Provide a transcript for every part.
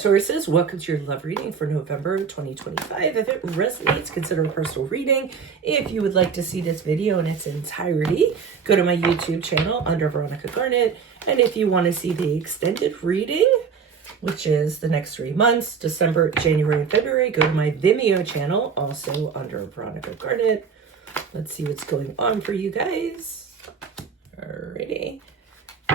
Tauruses, welcome to your love reading for November 2025. If it resonates, consider a personal reading. If you would like to see this video in its entirety, go to my YouTube channel under Veronica Garnet. And if you want to see the extended reading, which is the next 3 months, December, January, and February, go to my Vimeo channel, also under Veronica Garnet. Let's see what's going on for you guys. Alrighty.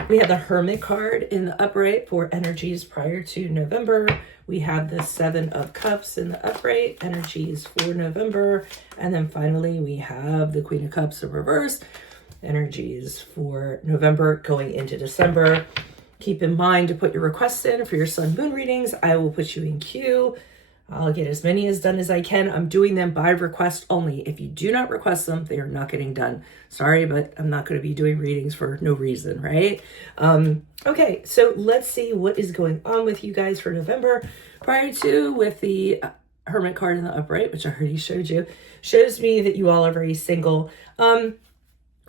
We have the Hermit card in the upright for energies prior to November. We have the Seven of Cups in the upright, energies for November. And then finally, we have the Queen of Cups in reverse, energies for November going into December. Keep in mind to put your requests in for your sun moon readings. I will put you in queue. I'll get as many as done as I can. I'm doing them by request only. If you do not request them, they are not getting done. Sorry, but I'm not going to be doing readings for no reason, right? Okay, so let's see what is going on with you guys for November. Prior to, with the Hermit card in the upright, which I already showed you, shows me that you all are very single.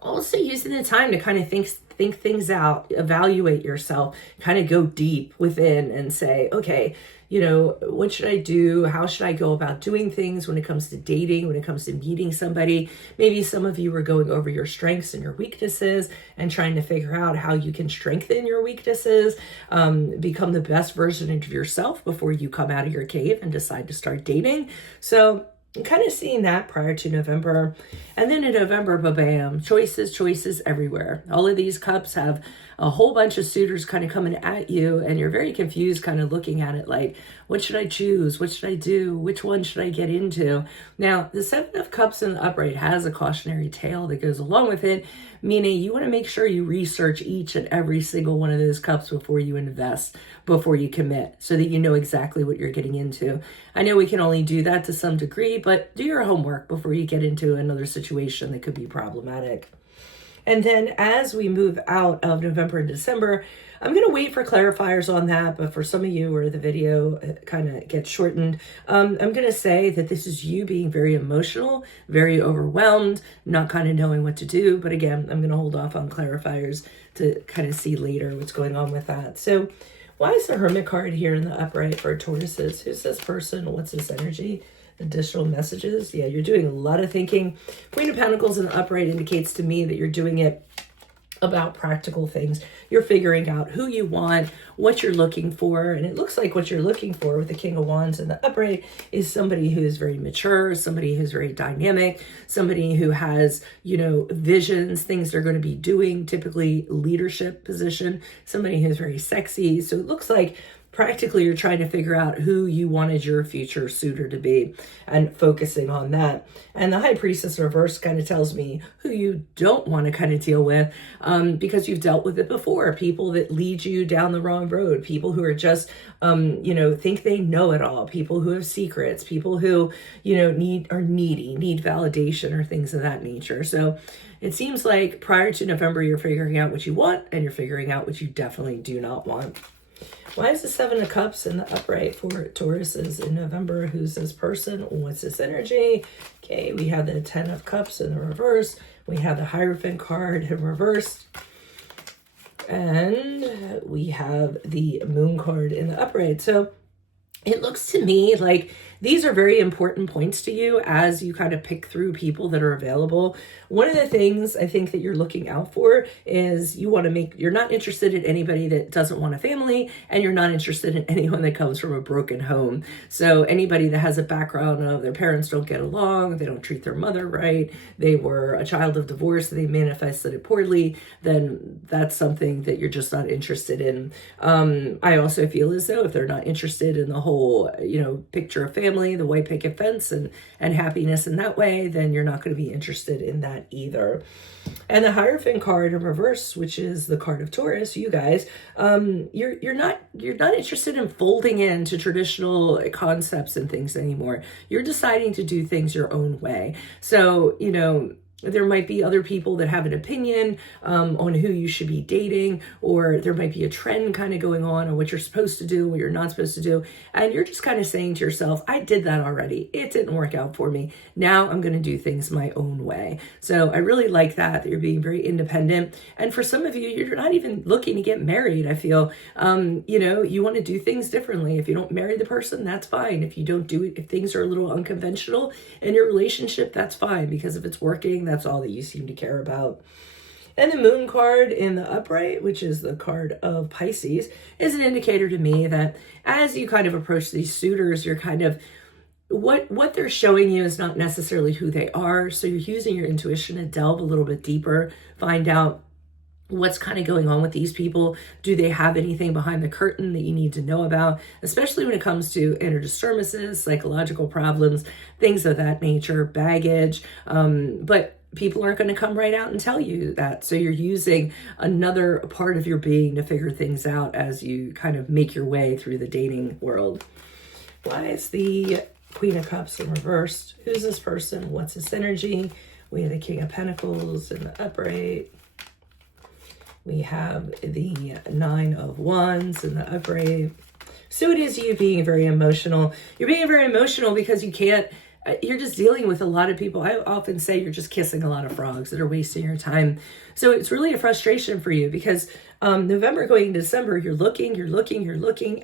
Also using the time to kind of think things out, evaluate yourself, kind of go deep within and say, okay, you know, what should I do? How should I go about doing things when it comes to dating, when it comes to meeting somebody? Maybe some of you are going over your strengths and your weaknesses and trying to figure out how you can strengthen your weaknesses, become the best version of yourself before you come out of your cave and decide to start dating. So I'm kind of seeing that prior to November. And then in November, ba-bam, choices everywhere. All of these cups have a whole bunch of suitors kind of coming at you, and you're very confused kind of looking at it like, what should I choose? What should I do? Which one should I get into? Now, the Seven of Cups in the upright has a cautionary tale that goes along with it, meaning you want to make sure you research each and every single one of those cups before you invest, before you commit, so that you know exactly what you're getting into. I know we can only do that to some degree, but do your homework before you get into another situation that could be problematic. And then as we move out of November and December, I'm going to wait for clarifiers on that, but for some of you where the video kind of gets shortened, I'm going to say that this is you being very emotional, very overwhelmed, not kind of knowing what to do. But again, I'm going to hold off on clarifiers to kind of see later what's going on with that. So why is the Hermit card here in the upright for Tauruses? Who's this person? What's this energy? Additional messages. Yeah, you're doing a lot of thinking. Queen of Pentacles in the upright indicates to me that you're doing it about practical things. You're figuring out who you want, what you're looking for. And it looks like what you're looking for with the King of Wands in the upright is somebody who is very mature, somebody who's very dynamic, somebody who has, you know, visions, things they're going to be doing, typically leadership position, somebody who's very sexy. So it looks like practically you're trying to figure out who you wanted your future suitor to be and focusing on that. And the High Priestess reverse kind of tells me who you don't want to kind of deal with, because you've dealt with it before. People that lead you down the wrong road, people who are just, you know, think they know it all, people who have secrets, people who, you know, need validation or things of that nature. So it seems like prior to November, you're figuring out what you want and you're figuring out what you definitely do not want. Why is the Seven of Cups in the upright for Tauruses in November? Who's this person? What's this energy? Okay, we have the 10 of Cups in the reverse. We have the Hierophant card in reverse. And we have the Moon card in the upright. So it looks to me like these are very important points to you as you kind of pick through people that are available. One of the things I think that you're looking out for is you're not interested in anybody that doesn't want a family, and you're not interested in anyone that comes from a broken home. So anybody that has a background of their parents don't get along, they don't treat their mother right, they were a child of divorce, they manifested it poorly, then that's something that you're just not interested in. I also feel as though if they're not interested in the whole, you know, picture of family, the white picket fence and happiness in that way, then you're not going to be interested in that either. And the Hierophant card in reverse, which is the card of Taurus, you guys, you're not interested in folding into traditional concepts and things anymore. You're deciding to do things your own way. So, you know, There might be other people that have an opinion on who you should be dating, or there might be a trend kind of going on what you're supposed to do, what you're not supposed to do. And you're just kind of saying to yourself, I did that already. It didn't work out for me. Now I'm going to do things my own way. So I really like that you're being very independent. And for some of you, you're not even looking to get married. I feel, you want to do things differently. If you don't marry the person, that's fine. If you don't do it, if things are a little unconventional in your relationship, that's fine, because if it's working, that's all that you seem to care about. And the moon card in the upright, which is the card of Pisces, is an indicator to me that as you kind of approach these suitors, you're kind of, what they're showing you is not necessarily who they are. So you're using your intuition to delve a little bit deeper, find out what's kind of going on with these people. Do they have anything behind the curtain that you need to know about, especially when it comes to inner disturbances, psychological problems, things of that nature, baggage. But people aren't going to come right out and tell you that. So you're using another part of your being to figure things out as you kind of make your way through the dating world. Why is the Queen of Cups in reversed? Who's this person? What's his energy? We have the King of Pentacles in the upright. We have the Nine of Wands in the upright. So it is you being very emotional. You're being very emotional because you're just dealing with a lot of people. I often say you're just kissing a lot of frogs that are wasting your time. So it's really a frustration for you because November going into December, you're looking,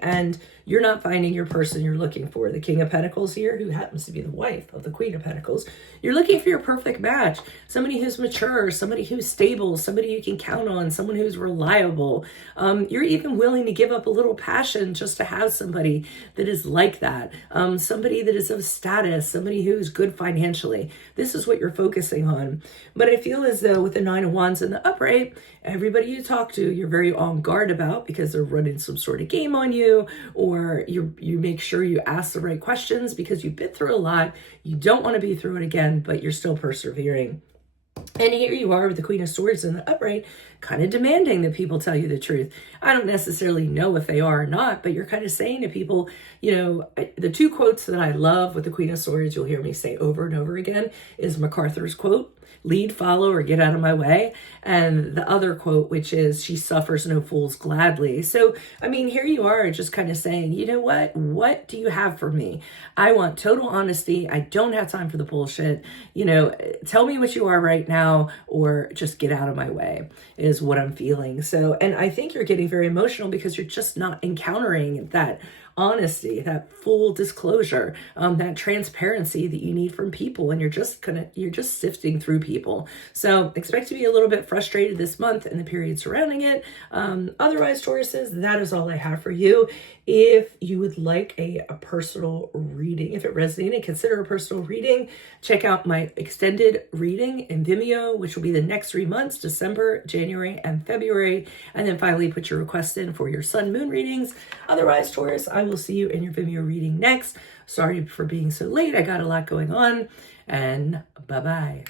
and you're not finding your person you're looking for. The King of Pentacles here, who happens to be the wife of the Queen of Pentacles. You're looking for your perfect match. Somebody who's mature, somebody who's stable, somebody you can count on, someone who's reliable. You're even willing to give up a little passion just to have somebody that is like that. Somebody that is of status, somebody who is good financially. This is what you're focusing on. But I feel as though with the Nine of Wands in the upright, everybody you talk to, you're very on guard about because they're running some sort of game on you, or you make sure you ask the right questions because you've been through a lot. You don't want to be through it again, but you're still persevering. And here you are with the Queen of Swords in the upright, kind of demanding that people tell you the truth. I don't necessarily know if they are or not, but you're kind of saying to people, the two quotes that I love with the Queen of Swords, you'll hear me say over and over again, is MacArthur's quote, lead, follow, or get out of my way. And the other quote, which is, she suffers no fools gladly. So, here you are just kind of saying, you know what? What do you have for me? I want total honesty. I don't have time for the bullshit. Tell me what you are right now, or just get out of my way is what I'm feeling. So, and I think you're getting very emotional because you're just not encountering that honesty, that full disclosure, that transparency that you need from people, and you're just sifting through people. So expect to be a little bit frustrated this month and the period surrounding it. Otherwise, Tauruses, that is all I have for you. If you would like a personal reading, if it resonated, consider a personal reading. Check out my extended reading in Vimeo, which will be the next 3 months, December, January, and February. And then finally put your request in for your sun moon readings. Otherwise, Taurus, I will see you in your Vimeo reading next. Sorry for being so late. I got a lot going on, and bye-bye.